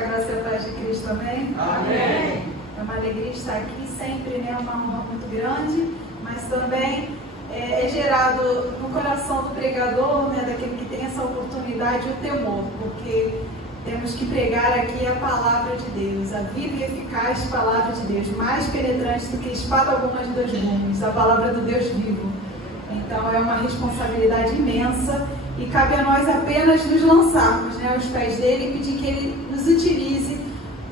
A graça e a paz de Cristo, amém? Amém. É uma alegria estar aqui sempre, né? Uma honra muito grande, mas também é gerado no coração do pregador, né? Daquele que tem essa oportunidade, o temor, porque temos que pregar aqui a palavra de Deus, a viva e eficaz palavra de Deus, mais penetrante do que espada alguma de dois gumes, a palavra do Deus vivo. Então é uma responsabilidade imensa e cabe a nós apenas nos lançarmos, né, aos pés dele e pedir que ele nos utilize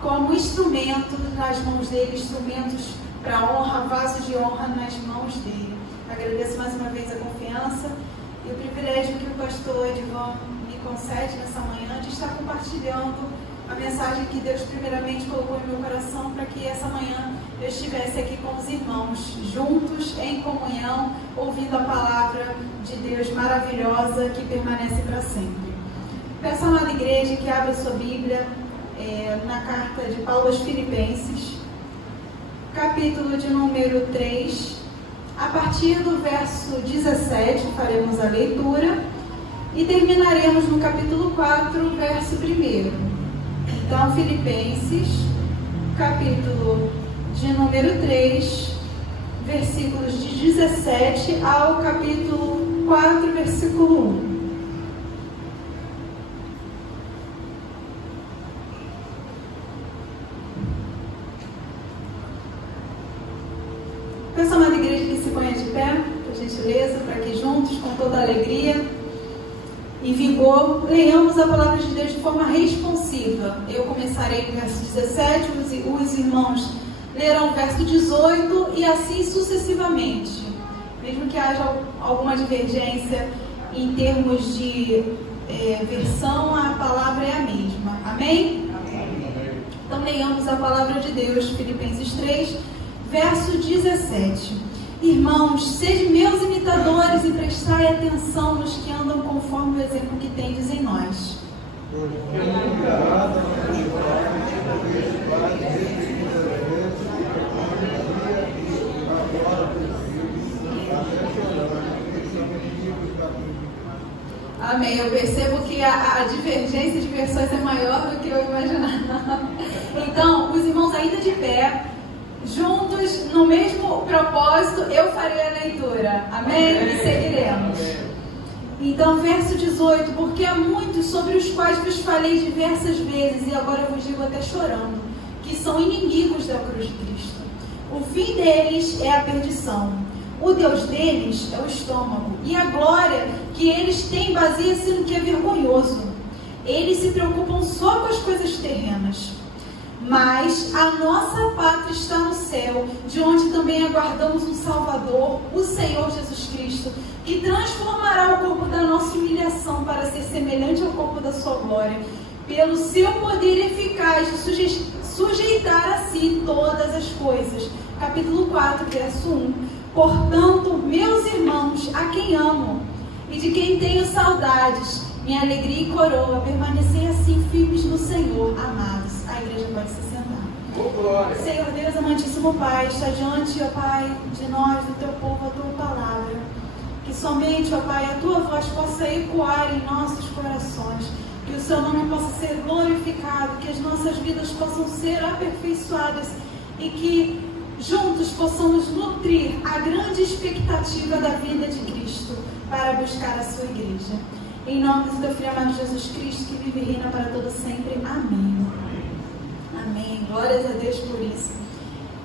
como instrumento nas mãos dele, instrumentos para honra, vasos de honra nas mãos dele. Agradeço mais uma vez a confiança e o privilégio que o pastor Edvan me concede nessa manhã de estar compartilhando a mensagem que Deus primeiramente colocou em meu coração para que essa manhã eu estivesse aqui com os irmãos, juntos, em comunhão, ouvindo a palavra de Deus maravilhosa que permanece para sempre. Peço à amada igreja que abra sua Bíblia na carta de Paulo aos Filipenses, capítulo de número 3, a partir do verso 17, faremos a leitura e terminaremos no capítulo 4, verso 1. Então, Filipenses, capítulo de número 3, versículos de 17 ao capítulo 4, versículo 1. Peço à amada igreja que se ponha de pé, por gentileza, para que juntos, com toda alegria e vigor, leiamos a palavra de Deus de forma responsiva. Eu começarei no verso 17, os irmãos lerão o verso 18 e assim sucessivamente. Mesmo que haja alguma divergência em termos de versão, a palavra é a mesma. Amém? Amém. Então leiamos a palavra de Deus, Filipenses 3, verso 17. Irmãos, sejam meus imitadores e prestai atenção nos que andam conforme o exemplo que tendes em nós. Amém. Eu percebo que a divergência de versões é maior do que eu imaginava. Então, os irmãos ainda de pé, juntos, no mesmo propósito, eu farei a leitura. Amém? E seguiremos. Então, verso 18. Porque há muitos sobre os quais vos falei diversas vezes, e agora eu vos digo até chorando, que são inimigos da cruz de Cristo. O fim deles é a perdição. O Deus deles é o estômago. E a glória que eles têm baseia-se no que é vergonhoso. Eles se preocupam só com as coisas terrenas. Mas a nossa pátria está no céu, de onde também aguardamos um Salvador, o Senhor Jesus Cristo, que transformará o corpo da nossa humilhação para ser semelhante ao corpo da sua glória, pelo seu poder eficaz de sujeitar a si todas as coisas. Capítulo 4, verso 1. Portanto, meus irmãos, a quem amo e de quem tenho saudades, minha alegria e coroa, permanecer assim firmes no Senhor, amados. A igreja pode se sentar. Oh, Senhor Deus, amantíssimo Pai, está diante, ó Pai, de nós, do teu povo, a tua palavra. Que somente, ó Pai, a tua voz possa ecoar em nossos corações. Que o seu nome possa ser glorificado, que as nossas vidas possam ser aperfeiçoadas e que juntos possamos nutrir a grande expectativa da vida de Cristo para buscar a sua igreja. Em nome do teu Filho amado Jesus Cristo, que vive e reina para todo sempre. Amém. Amém. Glórias a Deus por isso.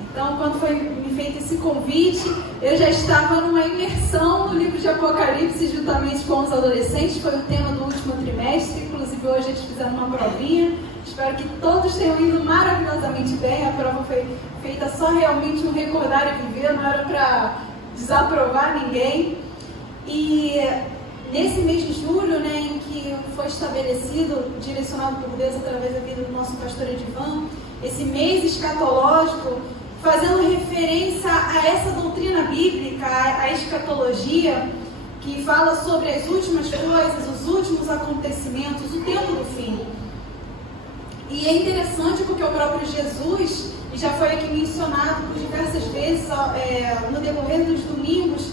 Então, quando foi me feito esse convite, eu já estava numa imersão no livro de Apocalipse, juntamente com os adolescentes. Foi o tema do último trimestre. Inclusive, hoje eles fizeram uma provinha. Espero que todos tenham ido maravilhosamente bem. A prova foi feita só realmente no recordar e viver, não era para desaprovar ninguém. E nesse mês de julho, né, em que foi estabelecido, direcionado por Deus através da vida do nosso pastor Edvan, esse mês escatológico, fazendo referência a essa doutrina bíblica, a escatologia, que fala sobre as últimas coisas, os últimos acontecimentos, o tempo do fim. E é interessante porque o próprio Jesus, e já foi aqui mencionado por diversas vezes no decorrer dos domingos,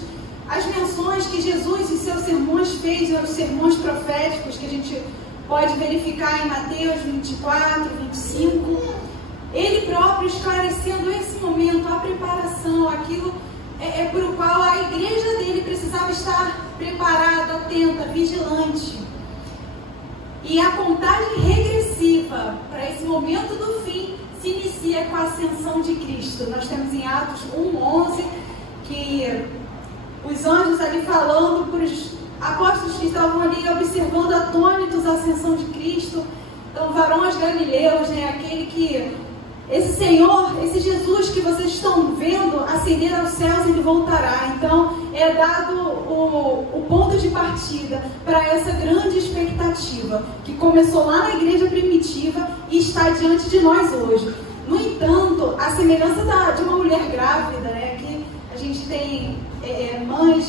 as menções que Jesus em seus sermões fez, os sermões proféticos que a gente pode verificar em Mateus 24, 25, ele próprio esclarecendo esse momento, a preparação, aquilo por o qual a igreja dele precisava estar preparada, atenta, vigilante. E a contagem regressiva para esse momento do fim se inicia com a ascensão de Cristo. Nós temos em Atos 1:11 que os anjos ali falando para os apóstolos que estavam ali observando atônitos a ascensão de Cristo. Então, varões galileus, aquele que, esse Senhor, esse Jesus que vocês estão vendo ascender aos céus, ele voltará. Então, é dado o ponto de partida para essa grande expectativa que começou lá na igreja primitiva e está diante de nós hoje. No entanto, a semelhança de uma mulher grávida, que a gente tem mães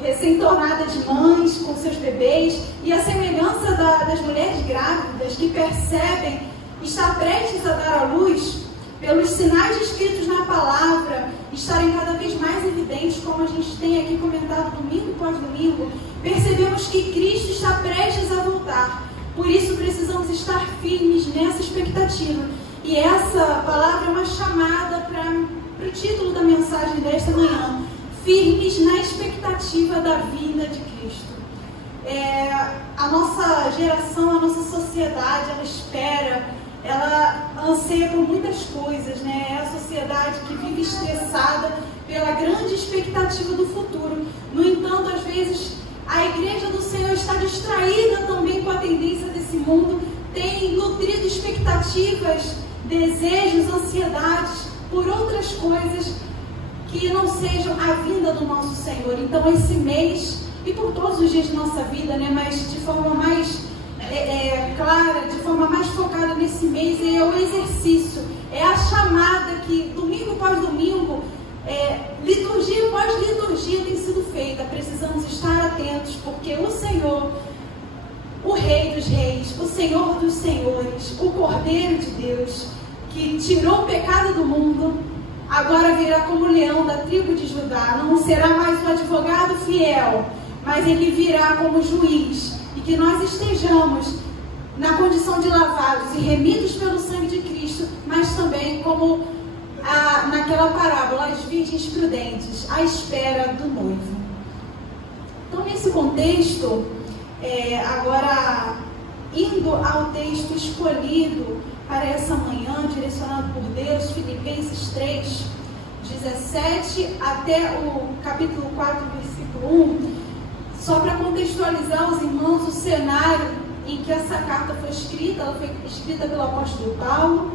recém-tornadas mães com seus bebês, e a semelhança das mulheres grávidas que percebem estar prestes a dar à luz, pelos sinais descritos na palavra estarem cada vez mais evidentes, como a gente tem aqui comentado domingo após domingo, percebemos que Cristo está prestes a voltar. Por isso precisamos estar firmes nessa expectativa. E essa palavra é uma chamada para o título da mensagem desta manhã: firmes na expectativa da vinda de Cristo. A nossa geração, a nossa sociedade, ela espera, ela anseia por muitas coisas, É a sociedade que vive estressada pela grande expectativa do futuro. No entanto, às vezes, a igreja do Senhor está distraída também com a tendência desse mundo, tem nutrido expectativas, desejos, ansiedades por outras coisas que não sejam a vinda do nosso Senhor. Então, esse mês, e por todos os dias de nossa vida, mas de forma mais clara, de forma mais focada nesse mês, é o exercício, é a chamada que domingo após domingo, liturgia após liturgia tem sido feita. Precisamos estar atentos, porque o Senhor, o Rei dos Reis, o Senhor dos Senhores, o Cordeiro de Deus, que tirou o pecado do mundo, agora virá como leão da tribo de Judá. Não será mais um advogado fiel, mas ele virá como juiz. E que nós estejamos na condição de lavados e remidos pelo sangue de Cristo, mas também como naquela parábola, as virgens prudentes, à espera do noivo. Então, nesse contexto, agora indo ao texto escolhido para essa manhã, direcionado por Deus, Filipenses 3, 17 até o capítulo 4, versículo 1, só para contextualizar os irmãos o cenário em que essa carta foi escrita. Ela foi escrita pelo apóstolo Paulo,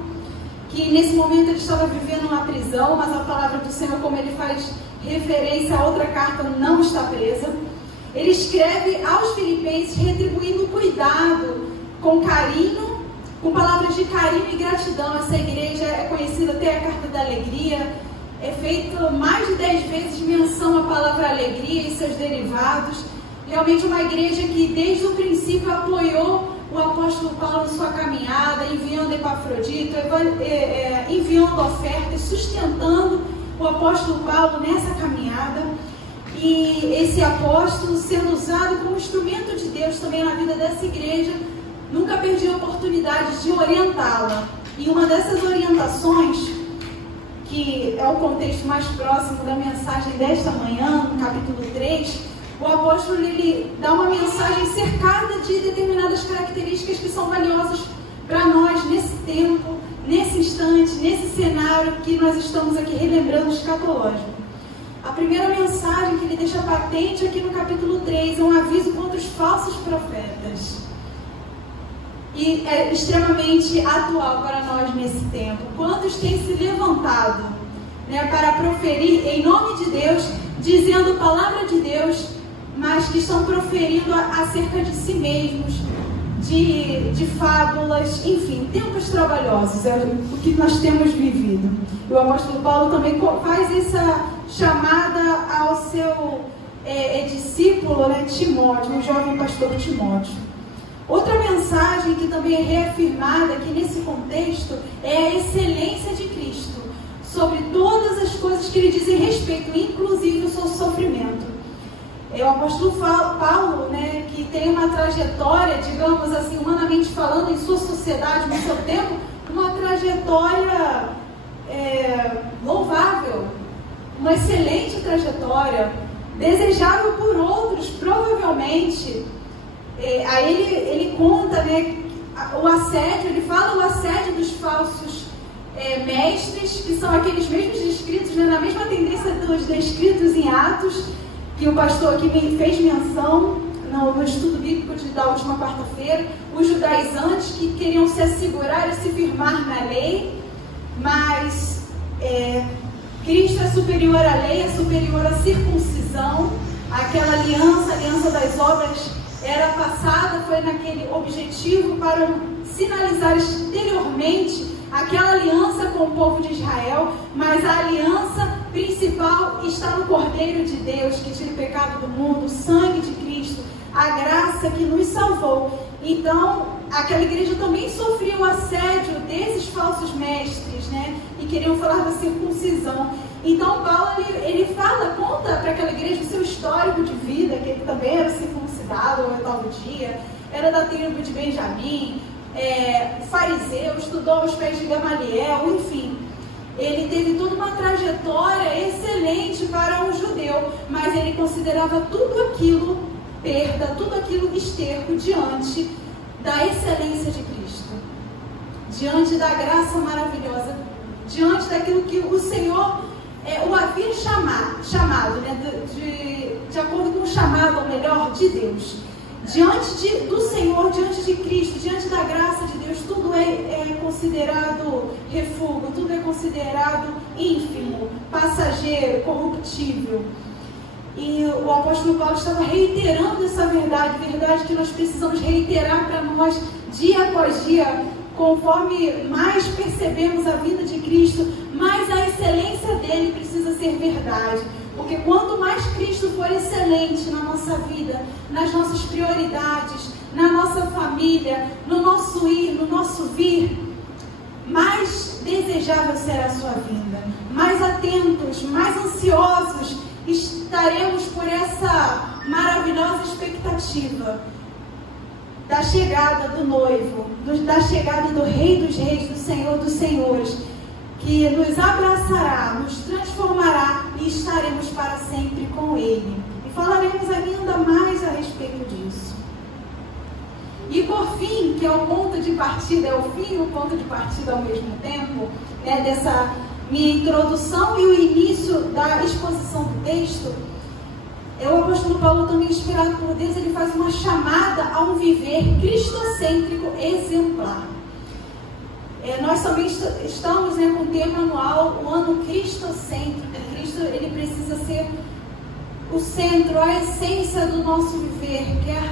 que nesse momento ele estava vivendo uma prisão, mas a palavra do Senhor, como ele faz referência a outra carta, não está presa. Ele escreve aos filipenses retribuindo cuidado, com carinho, com palavras de carinho e gratidão. Essa igreja é conhecida até a carta da alegria, é feito mais de 10 vezes menção à palavra alegria e seus derivados. Realmente uma igreja que desde o princípio apoiou o apóstolo Paulo em sua caminhada, enviando Epafrodito, enviando ofertas, sustentando o apóstolo Paulo nessa caminhada. E esse apóstolo, sendo usado como instrumento de Deus também na vida dessa igreja, nunca perdeu a oportunidade de orientá-la. E uma dessas orientações, que é o contexto mais próximo da mensagem desta manhã, no capítulo 3, o apóstolo ele dá uma mensagem cercada de determinadas características que são valiosas para nós nesse tempo, nesse instante, nesse cenário que nós estamos aqui relembrando escatológico. A primeira mensagem que ele deixa patente aqui no capítulo 3 é um aviso contra os falsos profetas. E é extremamente atual para nós nesse tempo. Quantos têm se levantado para proferir em nome de Deus, dizendo palavra de Deus, mas que estão proferindo acerca de si mesmos, de fábulas, enfim, tempos trabalhosos, é o que nós temos vivido. E o apóstolo Paulo também faz essa chamada ao seu discípulo, Timóteo, o jovem pastor Timóteo. Outra mensagem que também é reafirmada aqui nesse contexto é a excelência de Cristo sobre todas as coisas que lhe dizem respeito, inclusive o seu sofrimento. O apóstolo Paulo, né, que tem uma trajetória, digamos assim, humanamente falando, em sua sociedade, no seu tempo, uma trajetória louvável, uma excelente trajetória, desejável por outros, provavelmente. Aí ele conta, né, o assédio, ele fala o assédio dos falsos mestres, que são aqueles mesmos descritos, né, na mesma tendência dos descritos em Atos, que o pastor aqui fez menção no estudo bíblico da última quarta-feira, os judaizantes que queriam se assegurar e se firmar na lei, mas Cristo é superior à lei, é superior à circuncisão. Aquela aliança, a aliança das obras, era passada, foi naquele objetivo para sinalizar exteriormente aquela aliança com o povo de Israel, mas a aliança principal está no Cordeiro de Deus, que tira o pecado do mundo, o sangue de Cristo, a graça que nos salvou. Então, aquela igreja também sofria o assédio desses falsos mestres, né? E queriam falar da circuncisão. Então, Paulo, ele conta para aquela igreja o seu histórico de vida, que ele também era circuncidado ao 8º dia, era da tribo de Benjamim, fariseu, estudou aos pés de Gamaliel, enfim. Ele teve toda uma trajetória excelente para um judeu, mas ele considerava tudo aquilo perda, tudo aquilo esterco diante da excelência de Cristo, diante da graça maravilhosa, diante daquilo que o Senhor o havia chamado, né, de acordo com o chamado, ou melhor, de Deus. Diante do Senhor, diante de Cristo, diante da graça de Deus, tudo é considerado refúgio, tudo é considerado ínfimo, passageiro, corruptível. E o apóstolo Paulo estava reiterando essa verdade que nós precisamos reiterar para nós dia após dia, conforme mais percebemos a vida de Cristo, mais a excelência dele precisa ser verdade. Porque quanto mais Cristo for excelente na nossa vida, nas nossas prioridades, na nossa família, no nosso ir, no nosso vir, mais desejável será a sua vinda. Mais atentos, mais ansiosos estaremos por essa maravilhosa expectativa da chegada do noivo, da chegada do Rei dos Reis, do Senhor dos Senhores, que nos abraçará, nos transformará e estaremos para sempre com Ele. E falaremos ainda mais a respeito disso. E por fim, que é o ponto de partida, é o fim e o ponto de partida ao mesmo tempo, né, dessa minha introdução e o início da exposição do texto, o apóstolo Paulo, também inspirado por Deus, ele faz uma chamada a um viver cristocêntrico exemplar. Nós também estamos, né, com o tema anual, o ano cristocêntrico. Cristo, ele precisa ser o centro, a essência do nosso viver. Quer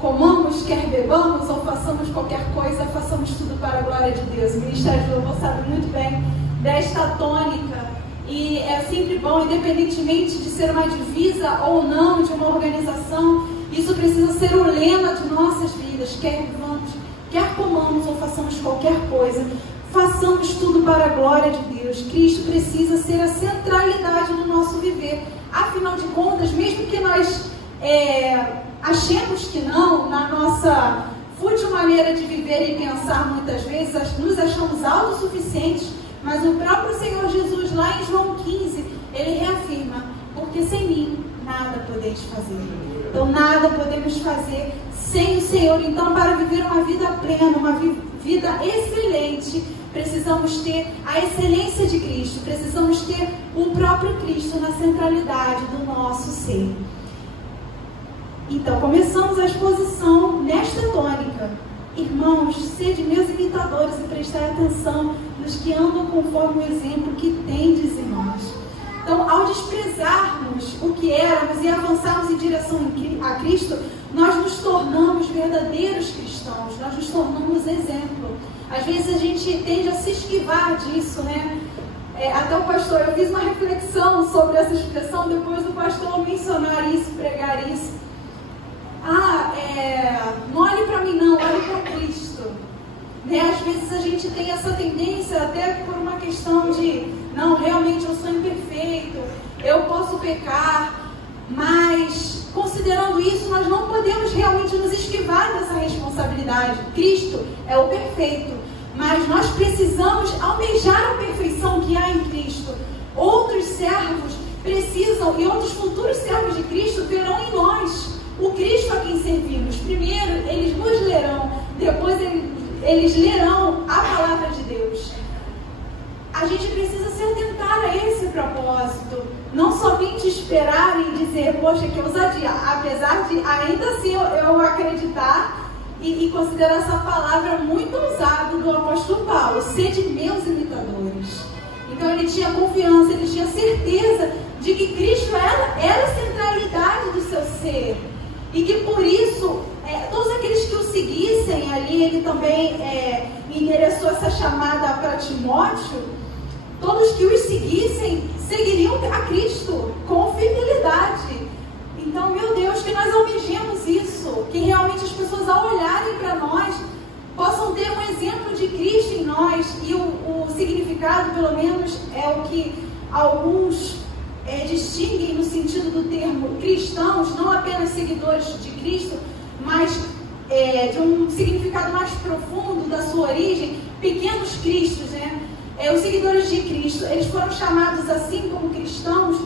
comamos, quer bebamos ou façamos qualquer coisa, façamos tudo para a glória de Deus. O Ministério de Louvor sabe muito bem desta tônica. E é sempre bom, independentemente de ser uma divisa ou não de uma organização, isso precisa ser o lema de nossas vidas. Quer vivamos, quer comamos ou façamos qualquer coisa, façamos tudo para a glória de Deus. Cristo precisa ser a centralidade do nosso viver. Afinal de contas, mesmo que nós achemos que não, na nossa fútil maneira de viver e pensar muitas vezes, nos achamos autossuficientes, mas o próprio Senhor Jesus, lá em João 15, ele reafirma: porque sem mim nada podeis fazer. Então nada podemos fazer sem o Senhor. Então, para viver uma vida plena, uma vida excelente, precisamos ter a excelência de Cristo, precisamos ter o próprio Cristo na centralidade do nosso ser. Então, começamos a exposição nesta tônica. Irmãos, sede meus imitadores e prestai atenção nos que andam conforme o exemplo que tendes em nós. Então, ao desprezarmos o que éramos e avançarmos em direção a Cristo, nós nos tornamos verdadeiros cristãos, nós nos tornamos exemplo. Às vezes a gente tende a se esquivar disso, né? Até o pastor, eu fiz uma reflexão sobre essa expressão depois do pastor mencionar isso, pregar isso. Não olhe para mim não, olhe para Cristo. Né? Às vezes a gente tem essa tendência, até por uma questão de, não, realmente eu sou imperfeito, eu posso pecar, mas considerando isso, nós não podemos realmente nos esquivar dessa responsabilidade. Cristo é o perfeito, mas nós precisamos almejar a perfeição que há em Cristo. Outros servos precisam, e outros futuros servos de Cristo verão em nós o Cristo a quem servimos. Primeiro, eles nos lerão, depois eles lerão a palavra de Deus. A gente precisa se atentar a esse propósito, não somente esperar e dizer, poxa, que ousadia, apesar de ainda assim eu acreditar e considerar essa palavra muito usada do apóstolo Paulo, sede meus imitadores. Então ele tinha confiança, ele tinha certeza de que Cristo era a centralidade do seu ser, e que por isso todos aqueles que o seguissem ali, ele também endereçou essa chamada para Timóteo. Todos que os seguissem, seguiriam a Cristo com fidelidade. Então, meu Deus, que nós almejemos isso, que realmente as pessoas, ao olharem para nós, possam ter um exemplo de Cristo em nós. E o significado, pelo menos, é o que alguns distinguem no sentido do termo cristãos, não apenas seguidores de Cristo, mas de um significado mais profundo da sua origem, pequenos cristos, né? Os seguidores de Cristo, eles foram chamados assim como cristãos,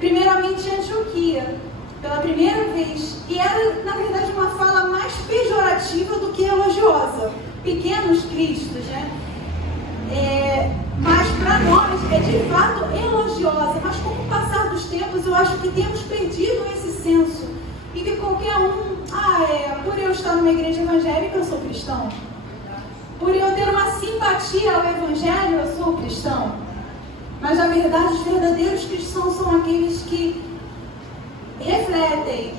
primeiramente em Antioquia, pela primeira vez. E era, na verdade, uma fala mais pejorativa do que elogiosa. Pequenos cristos, né? Mas para nós é de fato elogiosa. Mas com o passar dos tempos, eu acho que temos perdido esse senso. E que qualquer por eu estar numa igreja evangélica, eu sou cristão. Por eu ter uma simpatia ao Evangelho, eu sou cristão. Mas, na verdade, os verdadeiros cristãos são aqueles que refletem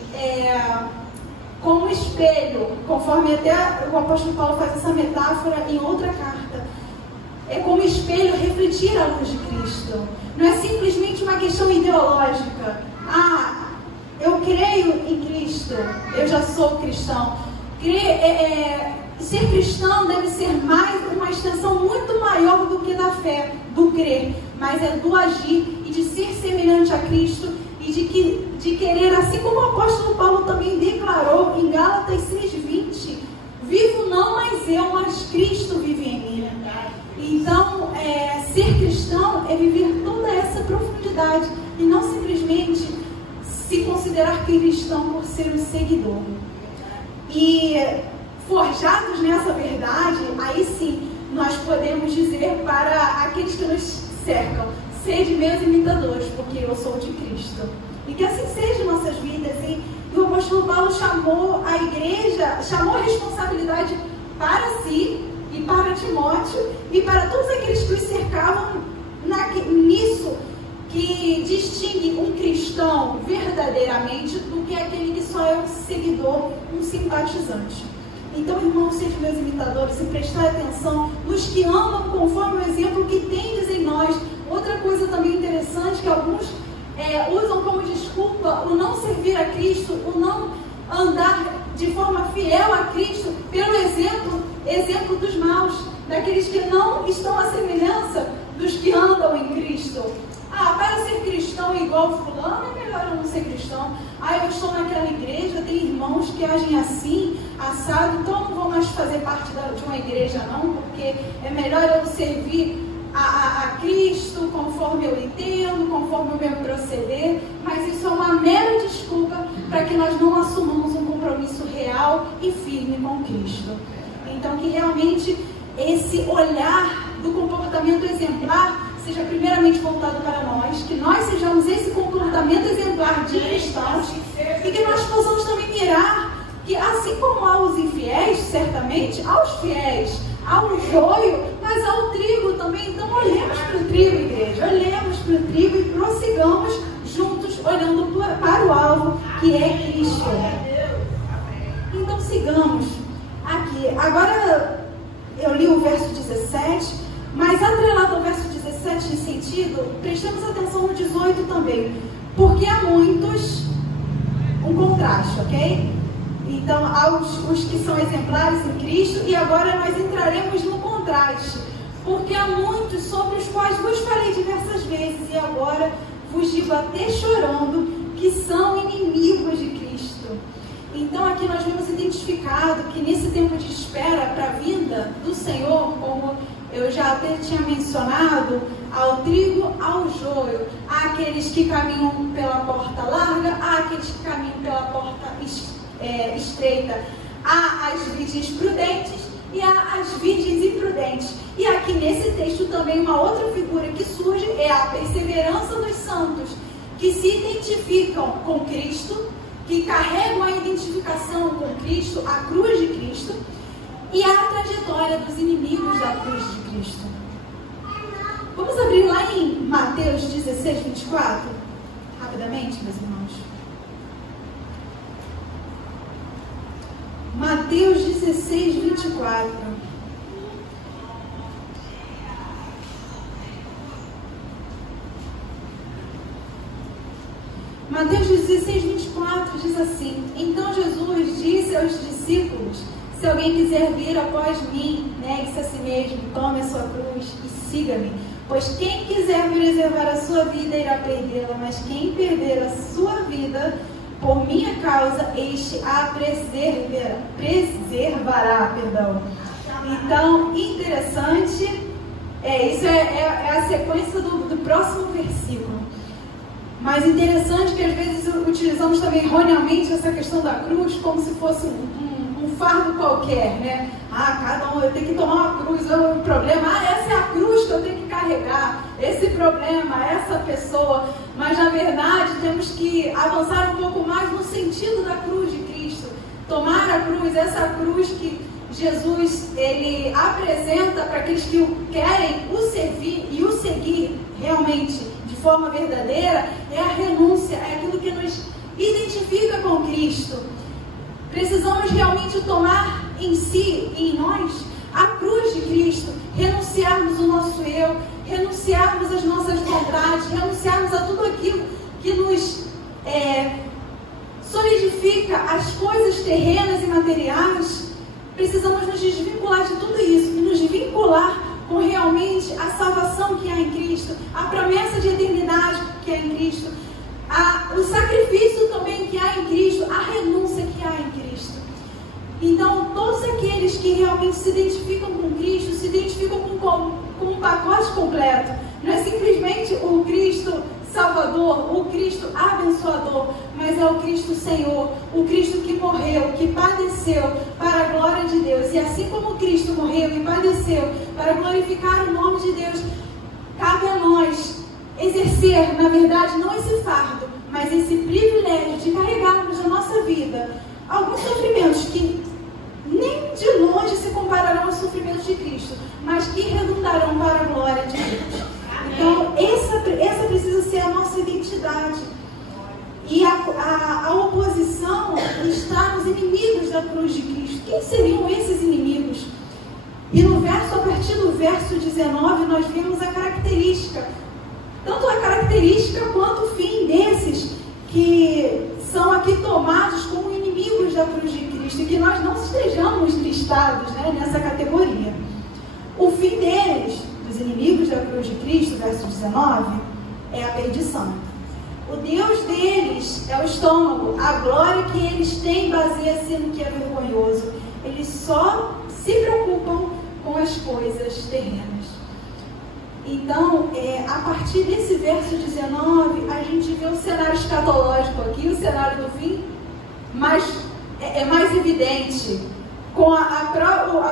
como espelho, conforme até o apóstolo Paulo faz essa metáfora em outra carta. É como espelho refletir a luz de Cristo. Não é simplesmente uma questão ideológica. Eu creio em Cristo, eu já sou cristão. Ser cristão deve ser mais uma extensão muito maior do que da fé, do crer, mas é do agir e de ser semelhante a Cristo e de querer, assim como o apóstolo Paulo também declarou em Gálatas 6:20, vivo não mais eu, mas Cristo vive em mim. Então, ser cristão é viver toda essa profundidade e não simplesmente se considerar cristão por ser um seguidor. E forjados nessa verdade, aí sim, nós podemos dizer para aqueles que nos cercam, sede meus imitadores, porque eu sou de Cristo. E que assim seja em nossas vidas. E o apóstolo Paulo chamou a igreja, chamou a responsabilidade para si e para Timóteo e para todos aqueles que os cercavam nisso que distingue um cristão verdadeiramente do que aquele que só é um seguidor, um simpatizante. Então, irmãos, sejam meus imitadores e prestar atenção nos que amam conforme o exemplo que tendes em nós. Outra coisa também interessante que alguns usam como desculpa o não servir a Cristo, o não andar de forma fiel a Cristo pelo exemplo dos maus, daqueles que não estão à semelhança dos que andam em Cristo. Para ser cristão igual fulano, é melhor eu não ser cristão. Eu estou naquela igreja, tem irmãos que agem assim, assado, então eu não vou mais fazer parte de uma igreja não, porque é melhor eu servir a Cristo conforme eu entendo, conforme o meu proceder. Mas isso é uma mera desculpa para que nós não assumamos um compromisso real e firme com Cristo. Então, que realmente esse olhar do comportamento exemplar seja primeiramente voltado para nós, que nós sejamos esse comportamento exemplar de cristãos e que nós possamos também mirar que, assim como há os infiéis, certamente, há os fiéis, há o joio, mas há o trigo também. Então olhemos para o trigo, igreja, olhemos para o trigo e prossigamos juntos, olhando para o alvo, que é Cristo. Então sigamos aqui. Agora eu li o verso 17, mas atrelado ao verso 17 em sentido, prestamos atenção no 18 também, porque há muitos, um contraste, ok? Então há os que são exemplares em Cristo, e agora nós entraremos no contraste, porque há muitos sobre os quais vos falei diversas vezes, e agora vos digo até chorando, que são inimigos de Cristo. Então aqui nós vemos identificado que nesse tempo de espera para a vinda do Senhor, como eu já até tinha mencionado, ao trigo, ao joio, há aqueles que caminham pela porta larga, há aqueles que caminham pela porta estreita, há as virgens prudentes e há as virgens imprudentes. E aqui nesse texto também uma outra figura que surge é a perseverança dos santos, que se identificam com Cristo, que carregam a identificação com Cristo, a cruz de Cristo, e a trajetória dos inimigos da cruz de Cristo. Vamos abrir lá em Mateus 16, 24? Rapidamente, meus irmãos. Mateus 16, 24. Mateus 16, 24 diz assim: Então Jesus disse aos discípulos: Se alguém quiser vir após mim, negue-se a si mesmo, tome a sua cruz e siga-me. Pois quem quiser preservar a sua vida irá perdê-la, mas quem perder a sua vida por minha causa, este a preservará. Então, interessante, isso é a sequência do próximo versículo. Mas interessante que às vezes utilizamos também erroneamente essa questão da cruz como se fosse um fardo qualquer, né? Cada um eu tenho que tomar uma cruz, o problema, essa é a cruz que eu tenho que carregar, esse problema, essa pessoa. Mas na verdade temos que avançar um pouco mais no sentido da cruz de Cristo. Tomar a cruz, essa cruz que Jesus ele apresenta para aqueles que querem o servir e o seguir realmente de forma verdadeira, é a renúncia, é aquilo que nos identifica com Cristo. Precisamos realmente tomar em si, em nós, a cruz de Cristo, renunciarmos o nosso eu, renunciarmos as nossas vontades, renunciarmos a tudo aquilo que nos solidifica as coisas terrenas e materiais. Precisamos nos desvincular de tudo isso e nos vincular com realmente a salvação que há em Cristo, a promessa de eternidade que há em Cristo, o sacrifício também que há em Cristo, a renúncia que há em Cristo. Então, todos aqueles que realmente se identificam com Cristo, se identificam com um pacote completo. Não é simplesmente o Cristo Salvador, o Cristo abençoador, mas é o Cristo Senhor, o Cristo que morreu, que padeceu para a glória de Deus. E assim como Cristo morreu e padeceu para glorificar o nome de Deus, cabe a nós exercer, na verdade, não esse fardo, mas esse privilégio de carregarmos na nossa vida alguns sofrimentos que nem de longe se compararão aos sofrimentos de Cristo, mas que redundarão para a glória de Deus. Então, essa precisa ser a nossa identidade. E a oposição está nos inimigos da cruz de Cristo. Quem seriam esses inimigos? E a partir do verso 19, nós vemos a característica, tanto a característica quanto o fim desses que são aqui tomados como inimigos da cruz de Cristo, e que nós não estejamos listados, nessa categoria. O fim deles, dos inimigos da cruz de Cristo, verso 19, é a perdição. O Deus deles é o estômago. A glória que eles têm baseia-se no que é vergonhoso. Eles só se preocupam com as coisas terrenas. Então, a partir desse verso 19, a gente vê o cenário escatológico aqui, o cenário do fim, mas é mais evidente, com a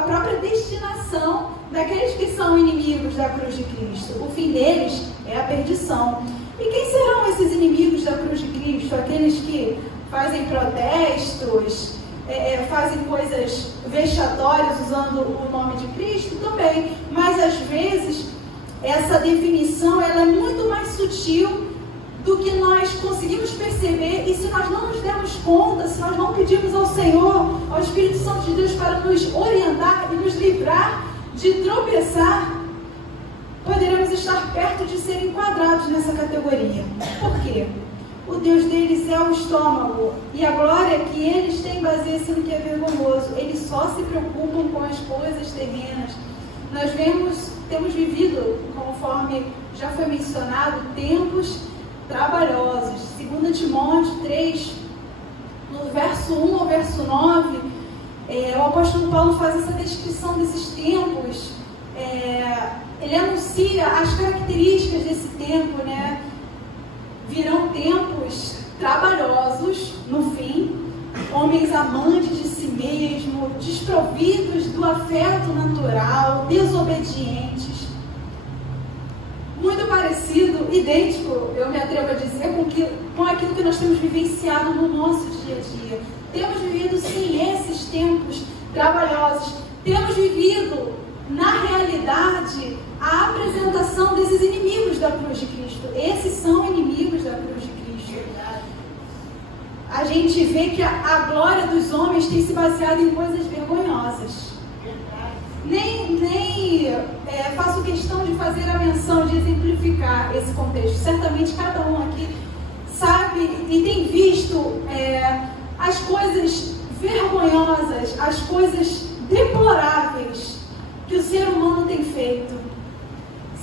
própria destinação daqueles que são inimigos da cruz de Cristo. O fim deles é a perdição. E quem serão esses inimigos da cruz de Cristo? Aqueles que fazem protestos, fazem coisas vexatórias usando o nome de Cristo também, mas às vezes essa definição ela é muito mais sutil do que nós conseguimos perceber, e se nós não nos dermos conta, se nós não pedirmos ao Senhor, ao Espírito Santo de Deus para nos orientar e nos livrar de tropeçar, poderemos estar perto de ser enquadrados nessa categoria. Por quê? O Deus deles é o estômago, e a glória que eles têm baseia-se no que é vergonhoso. Eles só se preocupam com as coisas terrenas. Nós temos vivido, conforme já foi mencionado, tempos trabalhosos. 2 Timóteo 3, no verso 1 ao verso 9, o apóstolo Paulo faz essa descrição desses tempos. Ele anuncia as características desse tempo, né? Virão tempos trabalhosos no fim, homens amantes de si mesmo, desprovidos do afeto natural, desobedientes. Muito parecido, idêntico, eu me atrevo a dizer, com aquilo que nós temos vivenciado no nosso dia a dia. Temos vivido, sim, esses tempos trabalhosos. Temos vivido, na realidade, a apresentação desses inimigos da cruz de Cristo. Esses são inimigos da cruz de Cristo. A gente vê que a glória dos homens tem se baseado em coisas vergonhosas. Nem faço questão de fazer a menção, de exemplificar esse contexto. Certamente cada um aqui sabe e tem visto as coisas vergonhosas, as coisas deploráveis que o ser humano tem feito,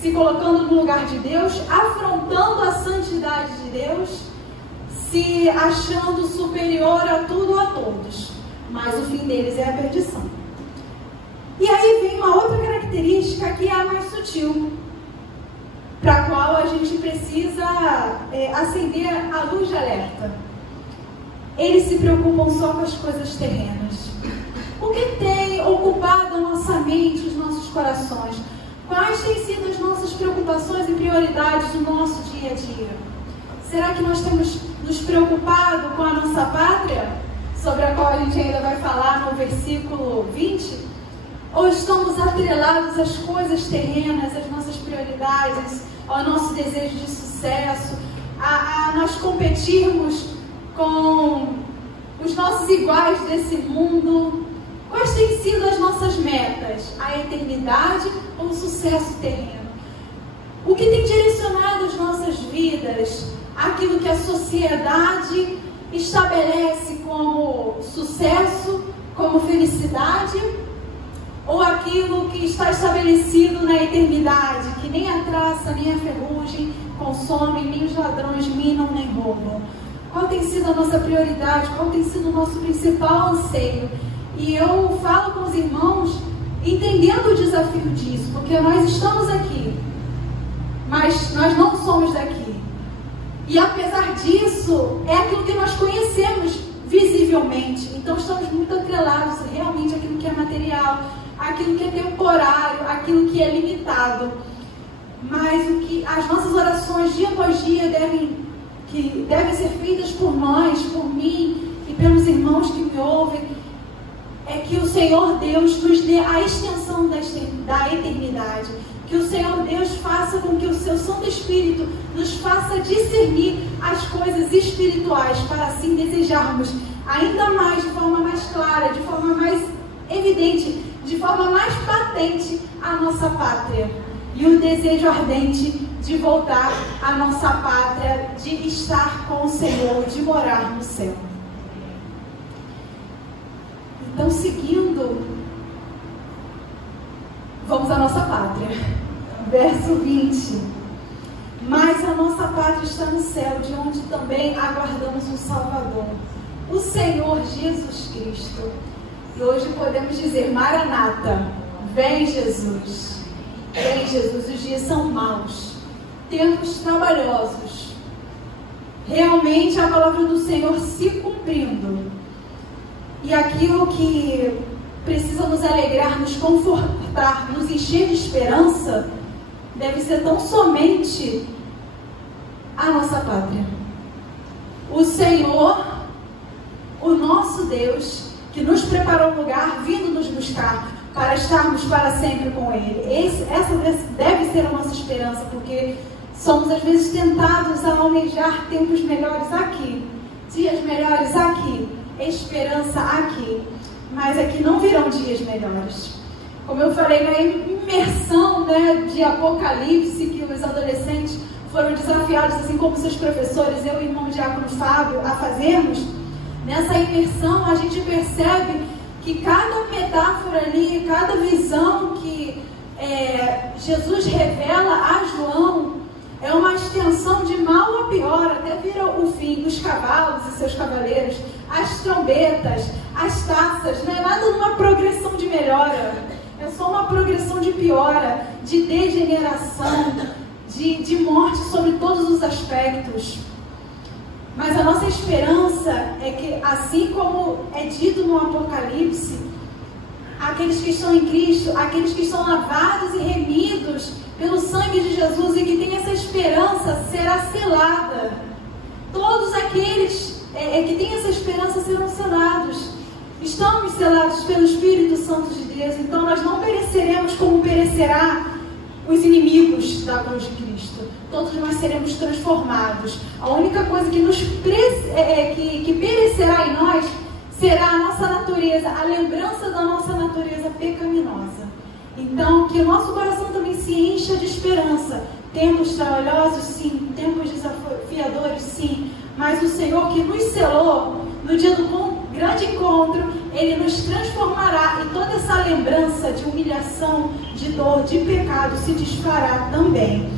se colocando no lugar de Deus, afrontando a santidade de Deus, se achando superior a tudo ou a todos, mas o fim deles é a perdição. E aí vem uma outra característica que é a mais sutil, para a qual a gente precisa acender a luz de alerta. Eles se preocupam só com as coisas terrenas. O que tem ocupado a nossa mente, os nossos corações? Quais têm sido as nossas preocupações e prioridades no nosso dia a dia? Será que nós temos nos preocupado com a nossa pátria, sobre a qual a gente ainda vai falar no versículo 20? Ou estamos atrelados às coisas terrenas, às nossas prioridades, ao nosso desejo de sucesso, a nós competirmos com os nossos iguais desse mundo? Quais têm sido as nossas metas? A eternidade ou o sucesso terreno? O que tem direcionado as nossas vidas? Aquilo que a sociedade estabelece como sucesso, como felicidade? Ou aquilo que está estabelecido na eternidade, que nem a traça, nem a ferrugem consomem, nem os ladrões minam, nem roubam? Qual tem sido a nossa prioridade? Qual tem sido o nosso principal anseio? E eu falo com os irmãos entendendo o desafio disso, porque nós estamos aqui, mas nós não somos daqui. E apesar disso, é aquilo que nós conhecemos visivelmente. Então estamos muito atrelados realmente àquilo que é material, àquilo que é temporário, àquilo que é limitado. Mas o que as nossas orações dia após dia devem ser feitas por nós, por mim e pelos irmãos que me ouvem, é que o Senhor Deus nos dê a extensão da eternidade. Que o Senhor Deus faça com que o seu Santo Espírito nos faça discernir as coisas espirituais, para assim desejarmos ainda mais, de forma mais clara, de forma mais evidente, de forma mais patente a nossa pátria. E o desejo ardente de voltar à nossa pátria, de estar com o Senhor, de morar no céu. Então, seguindo, vamos à nossa pátria. Verso 20. Mas a nossa pátria está no céu, de onde também aguardamos um Salvador, o Senhor Jesus Cristo. E hoje podemos dizer: Maranata, vem Jesus. Vem Jesus. Os dias são maus, tempos trabalhosos. Realmente a palavra do Senhor se cumprindo. E aquilo que precisa nos alegrar, nos confortar, nos encher de esperança, deve ser tão somente a nossa pátria. O Senhor, o nosso Deus, que nos preparou um lugar, vindo nos buscar, para estarmos para sempre com Ele. Essa deve ser a nossa esperança, porque somos às vezes tentados a almejar tempos melhores aqui, dias melhores aqui, esperança aqui, mas aqui não virão dias melhores. Como eu falei na imersão, de Apocalipse, que os adolescentes foram desafiados, assim como seus professores, eu e o irmão Diácono Fábio, a fazermos, nessa imersão a gente percebe que cada metáfora ali, cada visão que Jesus revela a João, É uma extensão de mal a pior, até vira o fim. Os cavalos e seus cavaleiros, as trombetas, as taças, não é nada uma progressão de melhora, é só uma progressão de piora, de degeneração, de morte sobre todos os aspectos. Mas a nossa esperança é que, assim como é dito no Apocalipse, aqueles que estão em Cristo, aqueles que estão lavados e remidos pelo sangue de Jesus e que têm essa esperança, será selada. Todos aqueles que têm essa esperança serão selados. Estamos selados pelo Espírito Santo de Deus, então nós não pereceremos como perecerá os inimigos da cruz de Cristo. Todos nós seremos transformados. A única coisa que perecerá em nós será a nossa natureza, a lembrança da nossa natureza pecaminosa. Então, que o nosso coração também se encha de esperança. Tempos trabalhosos, sim. Tempos desafiadores, sim. Mas o Senhor que nos selou, no dia do grande encontro, Ele nos transformará e toda essa lembrança de humilhação, de dor, de pecado se desfará também.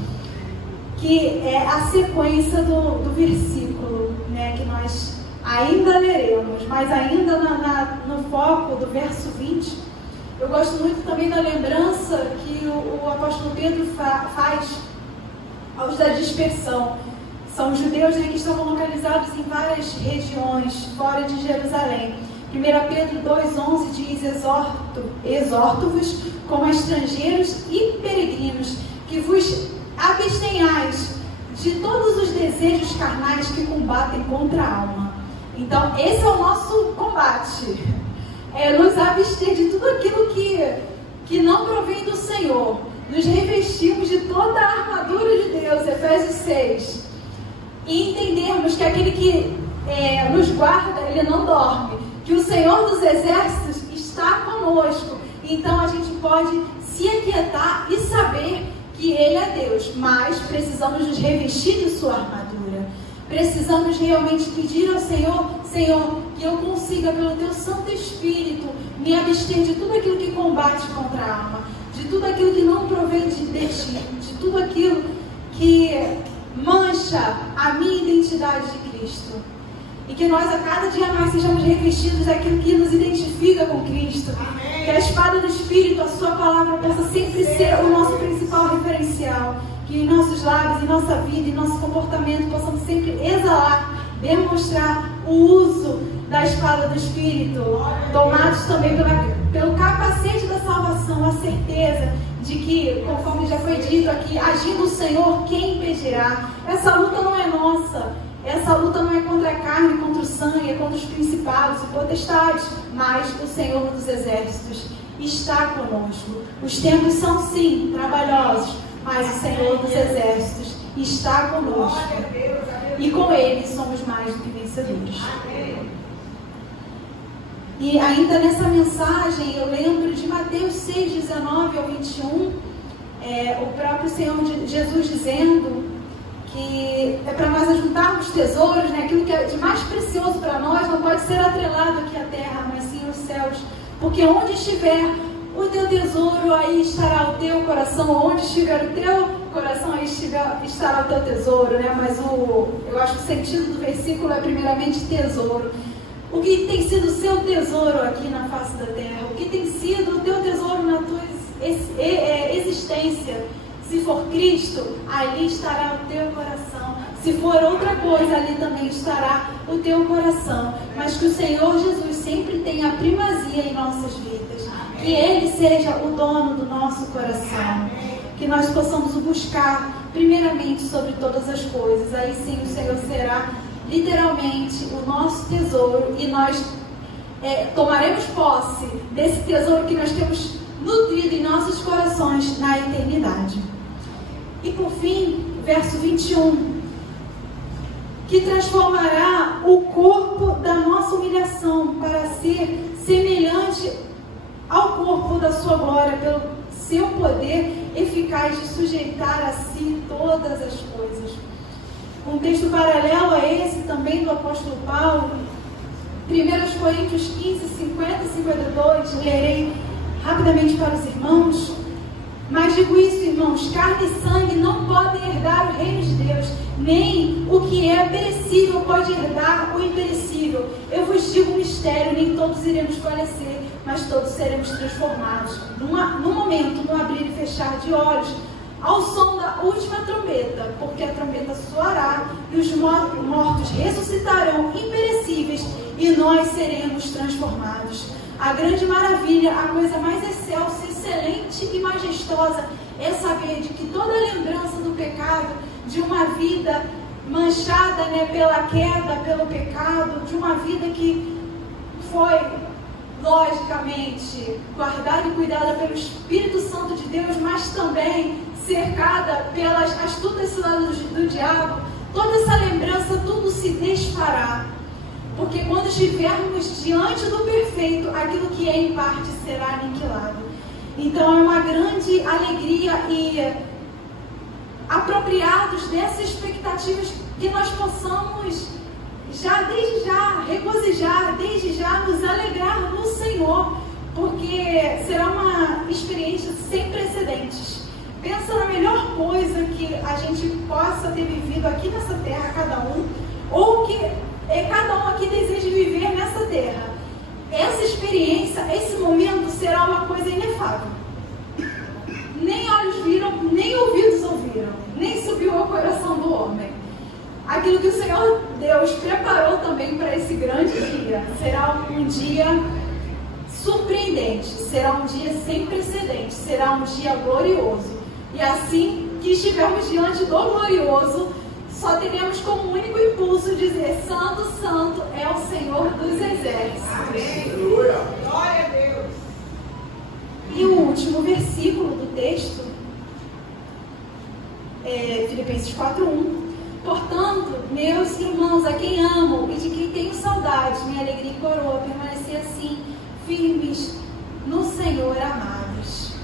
Que é a sequência do versículo, né, que nós ainda leremos, mas ainda no foco do verso 20, eu gosto muito também da lembrança que o apóstolo Pedro faz aos da dispersão. São os judeus, né, que estavam localizados em várias regiões fora de Jerusalém. 1 Pedro 2,11 diz: exorto-vos como estrangeiros e peregrinos, que vos abstenhais de todos os desejos carnais que combatem contra a alma. Então, esse é o nosso combate. É nos abster de tudo aquilo que não provém do Senhor. Nos revestimos de toda a armadura de Deus, Efésios 6. E entendermos que aquele que nos guarda, ele não dorme. Que o Senhor dos Exércitos está conosco. Então a gente pode se aquietar e saber que Ele é Deus. Mas precisamos nos revestir de sua armadura. Precisamos realmente pedir ao Senhor: Senhor, que eu consiga, pelo Teu Santo Espírito, me abster de tudo aquilo que combate contra a alma, de tudo aquilo que não provém de Ti, de tudo aquilo que mancha a minha identidade de Cristo. E que nós a cada dia mais sejamos revestidos daquilo que nos identifica com Cristo. Amém. Que a espada do Espírito, a sua palavra, possa sempre ser o nosso principal referencial. Que em nossos lábios, em nossa vida, em nosso comportamento, possamos sempre exalar, demonstrar o uso da espada do Espírito. Tomados também pelo capacete da salvação, a certeza de que, conforme já foi dito aqui, agindo o Senhor, quem impedirá? Essa luta não é nossa. Essa luta não é contra a carne, contra o sangue, é contra os principados e potestades, mas o Senhor dos Exércitos está conosco. Os tempos são, sim, trabalhosos, mas o Senhor dos Exércitos está conosco. E com Ele somos mais do que vencedores. E ainda nessa mensagem, eu lembro de Mateus 6, 19 ao 21, o próprio Senhor Jesus dizendo que é para nós ajuntarmos tesouros, né? Aquilo que é de mais precioso para nós não pode ser atrelado aqui à terra, mas sim aos céus. Porque onde estiver o teu tesouro, aí estará o teu coração. Onde estiver o teu coração, aí estará o teu tesouro, né? Mas eu acho que o sentido do versículo é primeiramente tesouro. O que tem sido o seu tesouro aqui na face da terra? O que tem sido o teu tesouro na tua existência? Se for Cristo, ali estará o teu coração. Se for outra coisa, ali também estará o teu coração. Mas que o Senhor Jesus sempre tenha a primazia em nossas vidas. Que Ele seja o dono do nosso coração. Que nós possamos o buscar primeiramente sobre todas as coisas. Aí sim o Senhor será literalmente o nosso tesouro. E nós tomaremos posse desse tesouro que nós temos nutrido em nossos corações na eternidade. E por fim, verso 21, que transformará o corpo da nossa humilhação para ser semelhante ao corpo da sua glória, pelo seu poder eficaz de sujeitar a si todas as coisas. Um texto paralelo a esse, também do apóstolo Paulo, 1 Coríntios 15, 50 e 52, lerei rapidamente para os irmãos. Mas digo isso, irmãos, carne e sangue não podem herdar o reino de Deus, nem o que é perecível pode herdar o imperecível. Eu vos digo um mistério, nem todos iremos falecer, mas todos seremos transformados. Num momento, no abrir e fechar de olhos, ao som da última trombeta, porque a trombeta soará e os mortos ressuscitarão imperecíveis e nós seremos transformados. A grande maravilha, a coisa mais excelsa, excelente e majestosa é saber de que toda lembrança do pecado, de uma vida manchada, pela queda, pelo pecado, de uma vida que foi, logicamente, guardada e cuidada pelo Espírito Santo de Deus, mas também cercada pelas astutas ciladas do diabo, toda essa lembrança, tudo se desfará. Porque quando estivermos diante do perfeito, aquilo que é em parte será aniquilado. Então é uma grande alegria e apropriados dessas expectativas que nós possamos desde já regozijar, desde já nos alegrar no Senhor, porque será uma experiência sem precedentes. Pensa na melhor coisa que a gente possa ter vivido aqui nessa terra, cada um, ou que cada um aqui deseja viver nessa terra. Essa experiência, esse momento será uma coisa inefável. Nem olhos viram, nem ouvidos ouviram, nem subiu ao coração do homem. Aquilo que o Senhor Deus preparou também para esse grande dia será um dia surpreendente, será um dia sem precedentes, será um dia glorioso. E assim que estivermos diante do glorioso, só teremos como único impulso dizer: Santo, Santo é o Senhor dos exércitos. Amém. Glória a Deus. E o último versículo do texto é Filipenses 4:1. Portanto, meus irmãos, a quem amo e de quem tenho saudade, minha alegria e coroa, permanecer assim, firmes no Senhor, amados.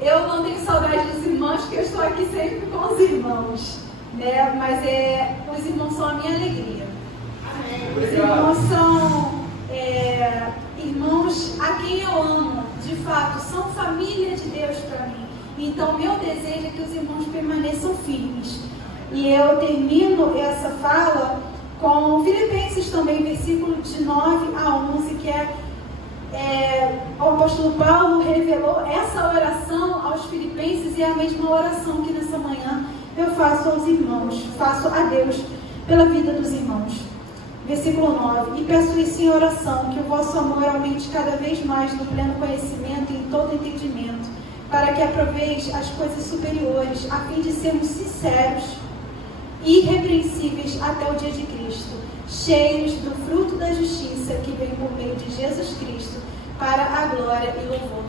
Eu não tenho saudade dos irmãos, porque eu estou aqui sempre com os irmãos, mas os irmãos são a minha alegria. Amém. Os irmãos são irmãos a quem eu amo, de fato, são família de Deus para mim. Então, meu desejo é que os irmãos permaneçam firmes. E eu termino essa fala com Filipenses também, versículo de 9 a 11, que o apóstolo Paulo revelou essa oração aos filipenses, e é a mesma oração que nessa manhã eu faço aos irmãos, faço a Deus pela vida dos irmãos. Versículo 9: E peço isso em oração, que o vosso amor aumente cada vez mais no pleno conhecimento e em todo entendimento, para que aproveis as coisas superiores, a fim de sermos sinceros e irrepreensíveis até o dia de Cristo, cheios do fruto da justiça que vem por meio de Jesus Cristo, para a glória e louvor